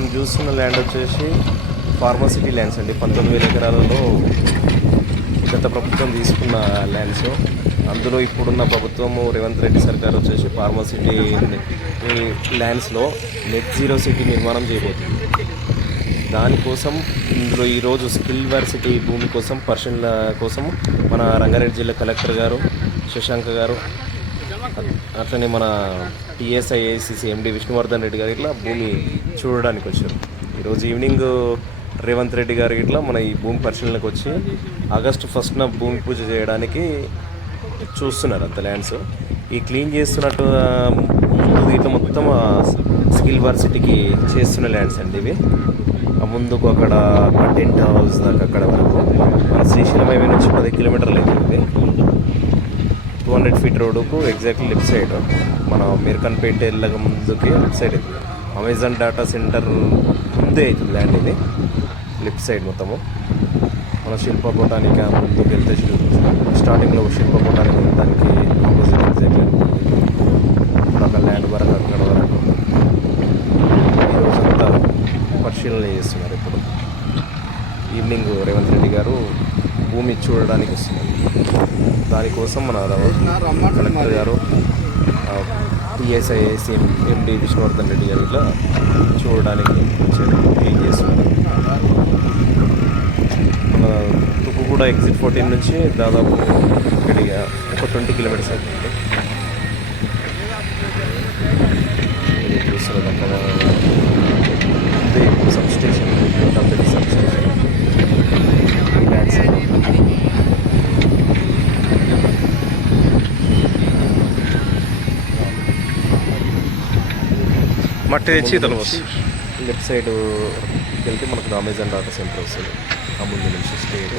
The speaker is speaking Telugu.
మనం చూస్తున్న ల్యాండ్ వచ్చేసి ఫార్మాసిటీ ల్యాండ్స్ అండి. 19,000 ఎకరాలలో గత ప్రభుత్వం తీసుకున్న ల్యాండ్స్. అందులో ఇప్పుడున్న ప్రభుత్వము రేవంత్ రెడ్డి సర్కార్ వచ్చేసి ఫార్మాసిటీ ల్యాండ్స్లో నెట్ జీరో సిటీ నిర్మాణం చేయబోతుంది. దానికోసం ఇందులో ఈరోజు స్కిల్ యూనివర్సిటీ భూమి కోసం పర్సన్ల కోసం మన రంగారెడ్డి జిల్లా కలెక్టర్ గారు శశాంక్ గారు, అట్లనే మన టీఎస్ఐఏసిసి ఎండి విష్ణువర్ధన్ రెడ్డి గారు ఇట్లా భూమి చూడడానికి వచ్చారు. ఈరోజు ఈవినింగ్ రేవంత్ రెడ్డి గారు ఇట్లా మన ఈ భూమి పరిశీలనకు వచ్చి ఆగస్టు 1న భూమి పూజ చేయడానికి చూస్తున్నారు అంత ల్యాండ్స్. ఈ క్లీన్ చేస్తున్నట్టు ముందు ఇట్లా మొత్తం స్కిల్ యూనివర్సిటీకి చేస్తున్న ల్యాండ్స్ అండి ఇవి. ముందుకు అక్కడ టెంట్ హౌస్ దాకా అక్కడ వరకు మన శ్రీశైలం హైవే నుంచి 10 కిలోమీటర్లు అవుతుంది. 200 ఫీట్ రోడ్డుకు ఎగ్జాక్ట్లీ లెఫ్ట్ సైడ్ మన మీర్ఖాన్పేట వెళ్ళక ముందుకి లెఫ్ట్ సైడ్ అవుతుంది. అమెజాన్ డేటా సెంటర్ ముందే అవుతుంది ల్యాండ్ ఇది. లెఫ్ట్ సైడ్ మొత్తము మన శిల్ప బొటానికా ముందుకు వెళ్తే స్టార్టింగ్లో శిల్ప బొటానికా దానికి ఆపోజిట్ ఎగ్జాక్ట్లీ అక్కడ ల్యాండ్ వరకు అక్కడ వరకు ఈరోజంతా పరిశీలన చేస్తున్నారు. ఇప్పుడు ఈవినింగ్ రేవంత్ రెడ్డి గారు భూమి చూడడానికి వస్తున్నారు. దానికోసం మన కలెక్టర్ గారు టీఎస్ఐఏసి ఎండి విష్ణువర్ధన్ రెడ్డి గారు ఇట్లా చూడడానికి వచ్చారు, క్లీన్ చేస్తున్నారు. మన తుక్కుగూడ ఎగ్జిట్ 14 నుంచి దాదాపు ఇక్కడిగా ఒక 20 కిలోమీటర్స్ అవుతుంది. చూస్తున్నారు అక్కడ sub station, company sub station మట్టి తెచ్చి లెఫ్ట్ సైడ్ వెళ్తే మనకు అమెజాన్ డాటా సెంటర్ వస్తుంది. ఆ ముందు నుంచి స్టేట్